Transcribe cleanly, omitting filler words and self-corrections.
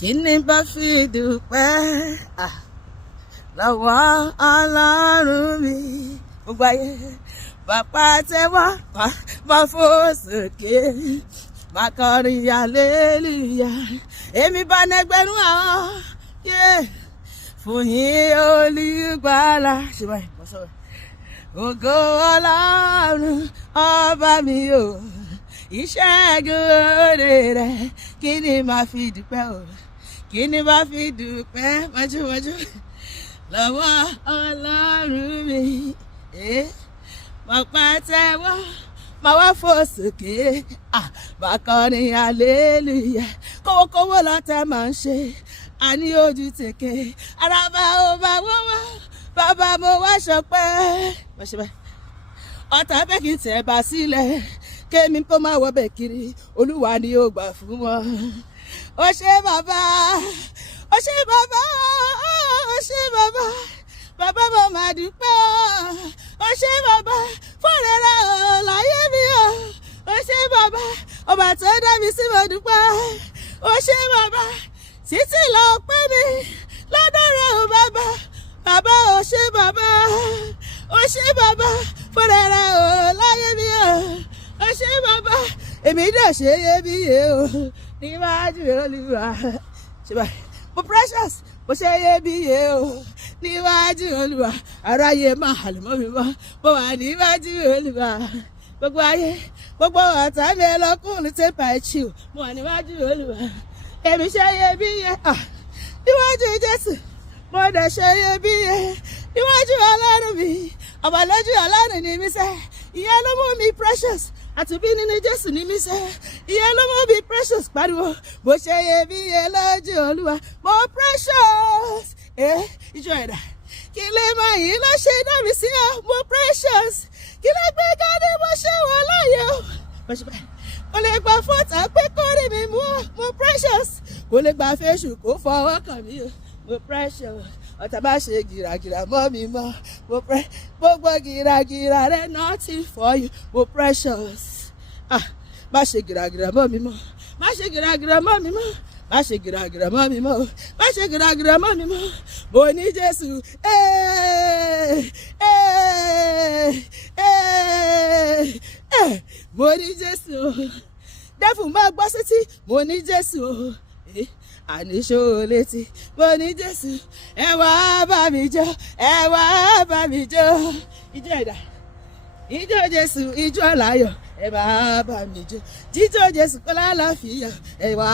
kí ni bá fi dúpẹ́ lọ́wọ́ Ọlọ́run mi gbogbo ayé bàbá tẹ́wọ́ máa fò sókè máa kọrin hallelujah èmi bá nẹgbẹ̀rún àwọn fún yín olùgbàlà ṣe báyìí bọ́ sọ́wọ́ ògo Ọlọ́run ọba mi o ìṣẹ́gun òde rẹ̀ kí ni máa fi dúpẹ́ o kí ni máa fi dúpẹ́ mọ́júmọ́jú lọ́wọ́ Ọlọ́run mi bàbá tẹ́wọ́ máa wá fò sókè máa kọrin hallelujah kówókówó lọ́tẹ̀ máa ń ṣe àní ojú tèké araba ò bá wọ́n wá bàbá mo wá ṣọpẹ́ ọ̀tá bẹ́ẹ̀ kì í tẹ̀ bá sílẹ̀ kémi kó máa wọ bẹ́ẹ̀ kiri olúwa ni ó gbà fún wọn. ó ṣé bàbá ó ṣé bàbá ó ṣé bàbá bàbá mo máa dúpẹ́ ó ṣé bàbá fọ́rẹ́rẹ́ ò láyé mi ó ṣé bàbá ọba tó dá mi sí mo dúpẹ́ ó ṣé bàbá títí lọ pẹ́ mi lọ́dọ̀ rẹ̀ ò bàbá bàbá ó ṣé bàbá ó ṣé bàbá fọ́rẹ́rẹ́ ò láyé mi ó ṣé bàbá èmi dẹ̀ ṣe iyebíye o níwájú Olúwa ṣe báyìí mo precious mo ṣe iyebíye o níwájú Olúwa aráyé máa hàlẹ́ mọ́ mi mọ́ mo wà níwájú Olúwa gbogbo ayé gbogbo ọ̀tá mi ẹlọ́kùnrin tẹ́pà ẹ̀chì o mo wà níwájú Olúwa èmi ṣe iyebíye níwájú Jésù mo dẹ̀ ṣe iyebíye níwájú Ọlọ́run mi ọba lójú Ọlọ́run ni mí sẹ́ ìyẹn ló mú mi precious àtúbí nínú Jésù ní mí sẹ́ ìyẹn ló mú mi precious pariwo bó ṣe iyebíye lójú Olúwa mo precious ìjọ ẹ̀dá kí lè mọ yìí ló ṣe dá mi sí ọ mo precious kí lè gbé gádé bó ṣe wọ láyé o kò lè gba fọ́tà pé kórè mi mú ọ mo precious kò lè gba fẹ́ṣù kó fọwọ́ kàn mí o mo precious ọ̀tá bá ṣe gìràgìrà mọ́ mi mọ́ mo gbogbo gìràgìrà rẹ̀ nothing for you mo precious má ṣe gìràgìrà mọ́ mi mọ́ má ṣe gìràgìrà mọ́ mi mọ́ má ṣe gìràgìrà mọ́ mi mọ́ má ṣe gìràgìrà mọ́ mi mọ́ mo ní Jésù mo ní Jésù dẹ́fù má gbọ́ sétí mo ní Jésù àníṣó létí mo ní Jésù ẹ wá bá mi jó ẹ wá bá mi jó ijó ẹ̀dá ijó Jésù ijó láyọ̀ ẹ wá bá mi jó jíjó Jésù kọ́lá láfíà ẹ wá.